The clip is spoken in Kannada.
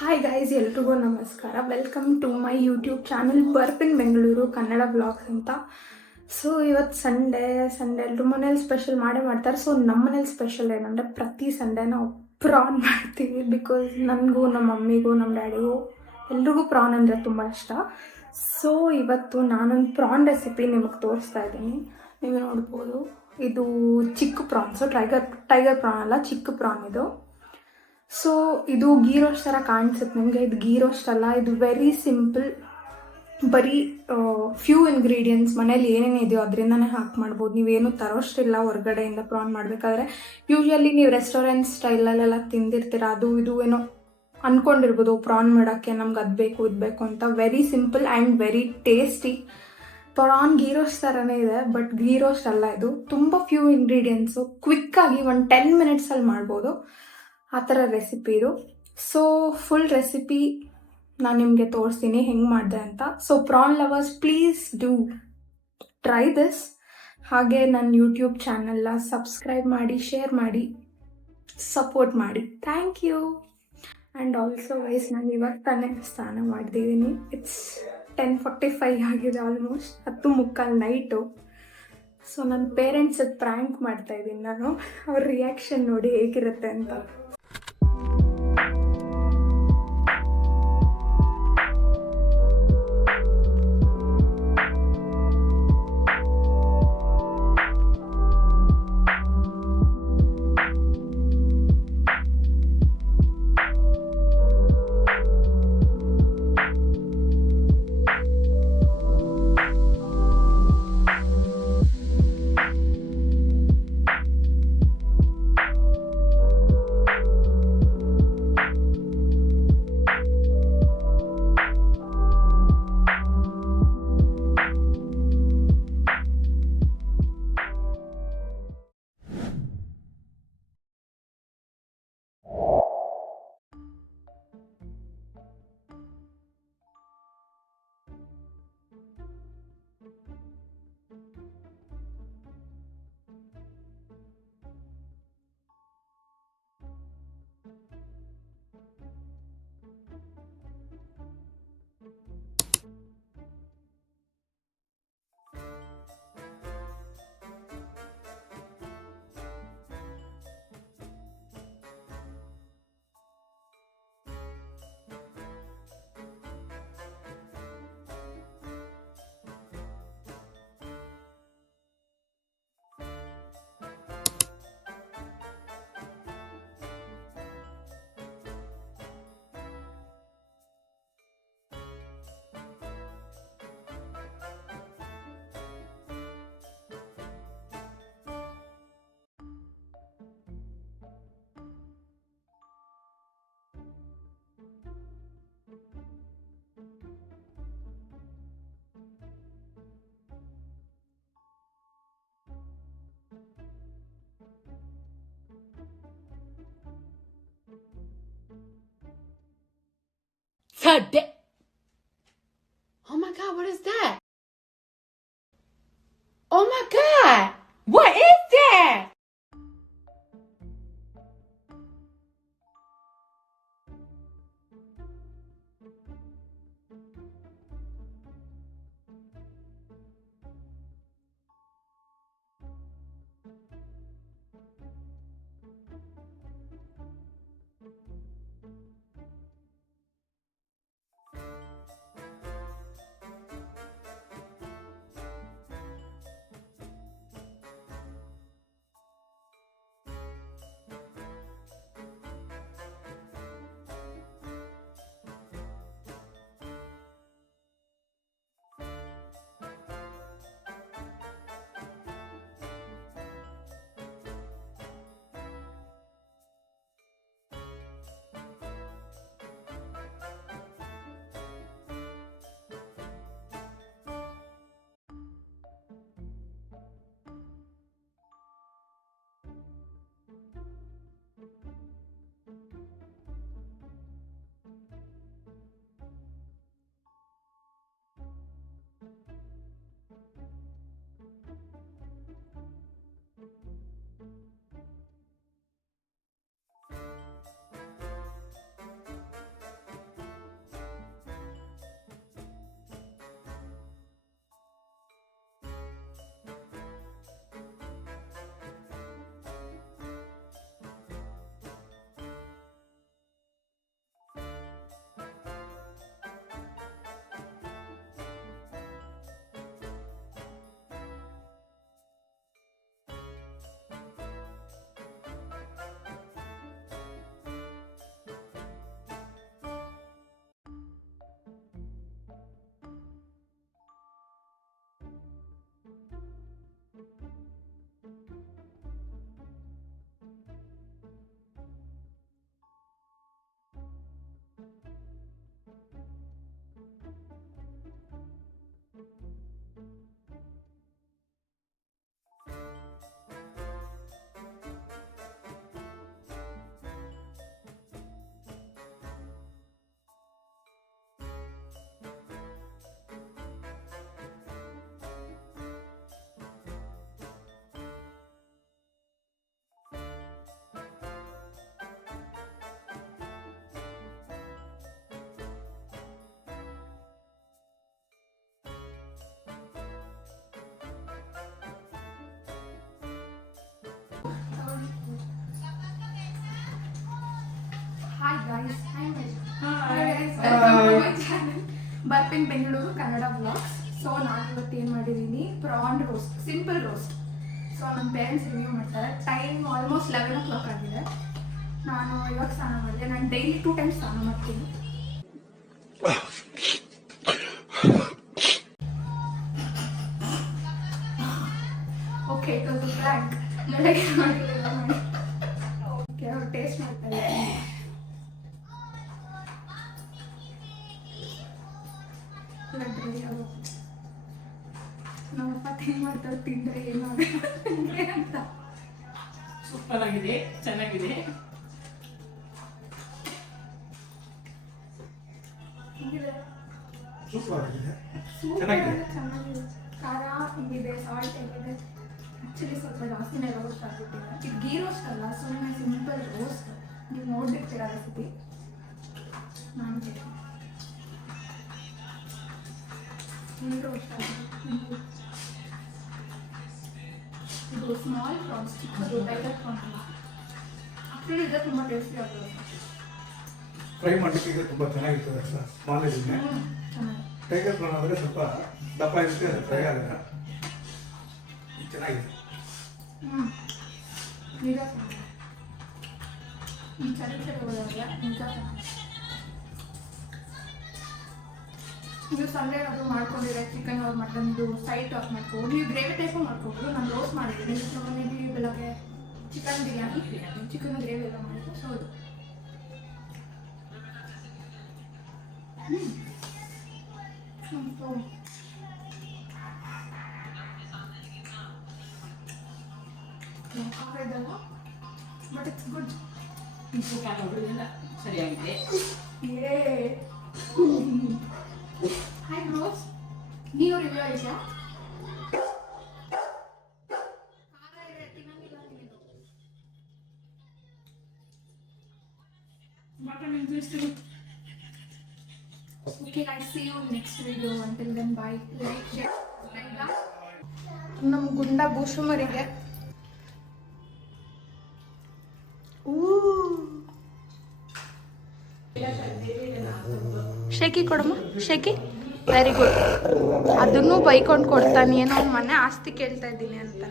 ಹಾಯ್ ಗೈಸ್, ಎಲ್ರಿಗೂ ನಮಸ್ಕಾರ. Welcome to my YouTube channel ಬರ್ಪಿನ್ ಬೆಂಗಳೂರು ಕನ್ನಡ ವ್ಲಾಗ್ಸ್ ಅಂತ. ಸೊ ಇವತ್ತು ಸಂಡೇ ಎಲ್ಲರೂ ಮನೇಲಿ ಸ್ಪೆಷಲ್ ಮಾಡೇ ಮಾಡ್ತಾರೆ. ಸೊ ನಮ್ಮ ಮನೇಲಿ ಸ್ಪೆಷಲ್ ಏನಂದರೆ ಪ್ರತಿ ಸಂಡೇ ನಾವು ಪ್ರಾನ್ ಮಾಡ್ತೀವಿ. ಬಿಕಾಸ್ ನನಗೂ ನಮ್ಮ ಮಮ್ಮಿಗೂ ನಮ್ಮ ಡ್ಯಾಡಿಗೂ ಎಲ್ರಿಗೂ ಪ್ರಾನ್ ಅಂದರೆ ತುಂಬ ಇಷ್ಟ. ಸೊ ಇವತ್ತು ನಾನೊಂದು ಪ್ರಾನ್ ರೆಸಿಪಿ ನಿಮಗೆ ತೋರಿಸ್ತಾ ಇದ್ದೀನಿ. ನೀವು ನೋಡ್ಬೋದು, ಇದು ಚಿಕ್ಕ ಪ್ರಾನ್ಸು, ಟೈಗರ್ ಪ್ರಾನ್ ಅಲ್ಲ, ಚಿಕ್ಕ ಪ್ರಾನ್ ಇದು. ಸೊ ಇದು ಗೀ ರೋಸ್ಟ್ ಥರ ಕಾಣಿಸುತ್ತೆ ನಿಮಗೆ. ಇದು ಗೀ ರೋಸ್ಟ್ ಅಲ್ಲ, ಇದು ವೆರಿ ಸಿಂಪಲ್. ಬರೀ ಫ್ಯೂ ಇಂಗ್ರೀಡಿಯೆಂಟ್ಸ್ ಮನೇಲಿ ಏನೇನು ಇದೆಯೋ ಅದರಿಂದನೇ ಹಾಕಿ ಮಾಡ್ಬೋದು. ನೀವೇನು ತರೋಷ್ಟಿಲ್ಲ ಹೊರಗಡೆಯಿಂದ ಪ್ರಾನ್ ಮಾಡಬೇಕಾದ್ರೆ. ಯೂಶ್ವಲಿ ನೀವು ರೆಸ್ಟೋರೆಂಟ್ ಸ್ಟೈಲಲ್ಲೆಲ್ಲ ತಿಂದಿರ್ತೀರ, ಅದು ಇದು ಏನೋ ಅಂದ್ಕೊಂಡಿರ್ಬೋದು ಪ್ರಾನ್ ಮಾಡೋಕ್ಕೆ ನಮ್ಗೆ ಅದು ಬೇಕು ಇದು ಬೇಕು ಅಂತ. Very simple and very tasty. Prawn ghee roast ಥರನೇ ಇದೆ, ಬಟ್ ಗೀ ರೋಸ್ಟ್ ಅಲ್ಲ ಇದು. ತುಂಬ ಫ್ಯೂ ಇಂಗ್ರೀಡಿಯೆಂಟ್ಸು, ಕ್ವಿಕ್ಕಾಗಿ ಒಂದು 10 ಮಿನಿಟ್ಸಲ್ಲಿ ಮಾಡ್ಬೋದು ಆ ಥರ ರೆಸಿಪಿ ಇದು. ಸೊ ಫುಲ್ ರೆಸಿಪಿ ನಾನು ನಿಮಗೆ ತೋರಿಸ್ತೀನಿ ಹೆಂಗೆ ಮಾಡಿದೆ ಅಂತ. So prawn lovers, please do try this. ಹಾಗೆ ನನ್ನ ಯೂಟ್ಯೂಬ್ ಚಾನಲ್ನ ಸಬ್ಸ್ಕ್ರೈಬ್ ಮಾಡಿ, ಶೇರ್ ಮಾಡಿ, ಸಪೋರ್ಟ್ ಮಾಡಿ. Thank you. And also wise, ನಾನು ಇವಾಗ ತಾನೇ ಸ್ನಾನ ಮಾಡಿದ್ದೀನಿ. ಇಟ್ಸ್ 10:45 ಆಗಿದೆ, ಆಲ್ಮೋಸ್ಟ್ 10:45 ನೈಟು. ಸೊ ನನ್ನ ಪೇರೆಂಟ್ಸಿಗೆ ಪ್ರ್ಯಾಂಕ್ ಮಾಡ್ತಾಯಿದ್ದೀನಿ ನಾನು. ಅವ್ರ ರಿಯಾಕ್ಷನ್ ನೋಡಿ ಹೇಗಿರುತ್ತೆ ಅಂತ. Oh my god, what is that? Oh my god! What is that? Hi guys, welcome to my channel ಬರ್ಪಿನ್ ಬೆಂಗಳೂರು ಕನ್ನಡ ವ್ಲಾಗ್ಸ್. ಸೊ ನಾನು ಇವತ್ತು ಏನು ಮಾಡಿದ್ದೀನಿ, prawn roast, simple roast. So ನಮ್ಮ ಪೇರೆಂಟ್ಸ್ ರಿವ್ಯೂ ಮಾಡ್ತಾರೆ. ಟೈಮ್ ಆಲ್ಮೋಸ್ಟ್ 11 o'clock ಆಗಿದೆ. ನಾನು ಇವಾಗ ಸ್ನಾನ ಮಾಡಿದೆ. ನಾನು ಡೈಲಿ 2 times ಸ್ನಾನ ಮಾಡ್ತೀನಿ. Okay, it was a prank. ಬೆಳಗ್ಗೆ ಮಾಡಿಲ್ಲ ಮಾಡಿ. ಓಕೆ, ಅವ್ರು ಟೇಸ್ಟ್ ಮಾಡ್ತಾರೆ. ನಮ್ಮಪ್ಪ ತಿಂಗ್ ಮಾಡ್ತಾರೆ, ತಿಂದ್ರೆ ಏನು ಅಂತ. ಸೂಪರ್ ಆಗಿದೆ, ಚೆನ್ನಾಗಿದೆ. ಹಿಂಗಿದೆ, ಸೂಪರ್ ಆಗಿದೆ, ಸೂಪರ್ ಚೆನ್ನಾಗಿದೆ. ಚೆನ್ನಾಗಿದೆ. ಖಾರ ಹಿಂಗಿದೆ, ಸಾಲ್ಟ್ ಹೇಗಿದೆ. ಆ್ಯಕ್ಚುಲಿ ಸ್ವಲ್ಪ ಜಾಸ್ತಿನೇ ರೋಸ್ಟ್ ಆಗಿಬಿಟ್ಟಿದೆ. ಇದು ಗೀ ರೋಸ್ಟ್ ಅಲ್ಲ, ಸುಮ್ಮನೆ ಸಿಂಪಲ್ ರೋಸ್ಟ್. ನೀವು ನೋಡಿರ್ತೀರ ರೆಸಿಪಿ. ನಾನು ರೋಸ್ಟ್ ಆಗಿದೆ. ಇದು ಸ್ಮಾಲ್ ಪ್ರಾನ್ಸ್, ಚಿಕ್ಕದು ಟೈಗರ್ ಪ್ರಾನ್ ಅಲ್ಲ. ಆ್ಯಕ್ಚುಲಿ ಇದು ತುಂಬ ಟೇಸ್ಟಿ ಆಗಿದೆ. ಫ್ರೈ ಮಾಡಲಿಕ್ಕೆ ಈಗ ತುಂಬ ಚೆನ್ನಾಗಿರ್ತದೆ ಸರ್. ಸ್ಮಾಲ್ ಇದೆ. ಚೆನ್ನಾಗಿ ಟೈಗರ್ ಪ್ರಾನ್ ಆದರೆ ಸ್ವಲ್ಪ ದಪ್ಪ ಇರುತ್ತೆ, ಅದು ಫ್ರೈ ಆಗುತ್ತೆ. ಚೆನ್ನಾಗಿದೆ. ನಿಜ ಚೆನ್ನಾಗಿದೆ. ಈ ಚರಿತ್ರೆ ಹೋದಾಗ ನಿಜ ಚೆನ್ನಾಗಿದೆ. ನೀವು ಸಂಡೇ ಏನಾದರೂ ಮಾಡ್ಕೊಂಡಿರೋ ಚಿಕನ್ ಅವ್ರು ಮಟನ್ದು ಸೈಡ್ ಆಫ್ ಮಾಡ್ಬೋದು. ನೀವು ಗ್ರೇವಿ ಟೈಪು ಮಾಡ್ಕೋಬೋದು. ನಾನು ರೋಸ್ಟ್ ಮಾಡಿದ್ದೀನಿ. ನಮ್ಮ ಮನೇಲಿ ಬೆಳಗ್ಗೆ ಚಿಕನ್ ಬಿರಿಯಾನಿ, ಚಿಕನ್ ಗ್ರೇವಿ ಎಲ್ಲ ಮಾಡಿದ್ದು. ಸೊ ಅದು ಬಟ್ ಇಟ್ಸ್ ಗುಡ್. ಉಪ್ಪು ಖಾರ ಹೊಡೆದಿಲ್ಲ, ಸರಿಯಾಗಿದೆ. ಯೇ ಹಾಯ್ ಬ್ರೋಸ್, ನೀವು ರಿವ್ಯೂ ಆಯ್ತಾ? ಖಾರ ಇದೆ, ತಿನ್ನಂಗಿಲ್ಲ ನೀನು. Mutton interesting. Okay guys, see you next video. Until then, bye. Like, share, subscribe. ನಮ್ಮ ಗುಂಡ ಬೂಶುಮರಿಗೆ ಶೇಕಿ ಕೊಡಮ್ಮ, ಶೇಕಿ. Very good. ಅದನ್ನು ಬೈಕೊಂಡು ಕೊಡ್ತಾನೆ, ಏನೋ ಅವ್ನ ಮನೆ ಆಸ್ತಿ ಕೇಳ್ತಾ ಇದ್ದೀನಿ ಅಂತ.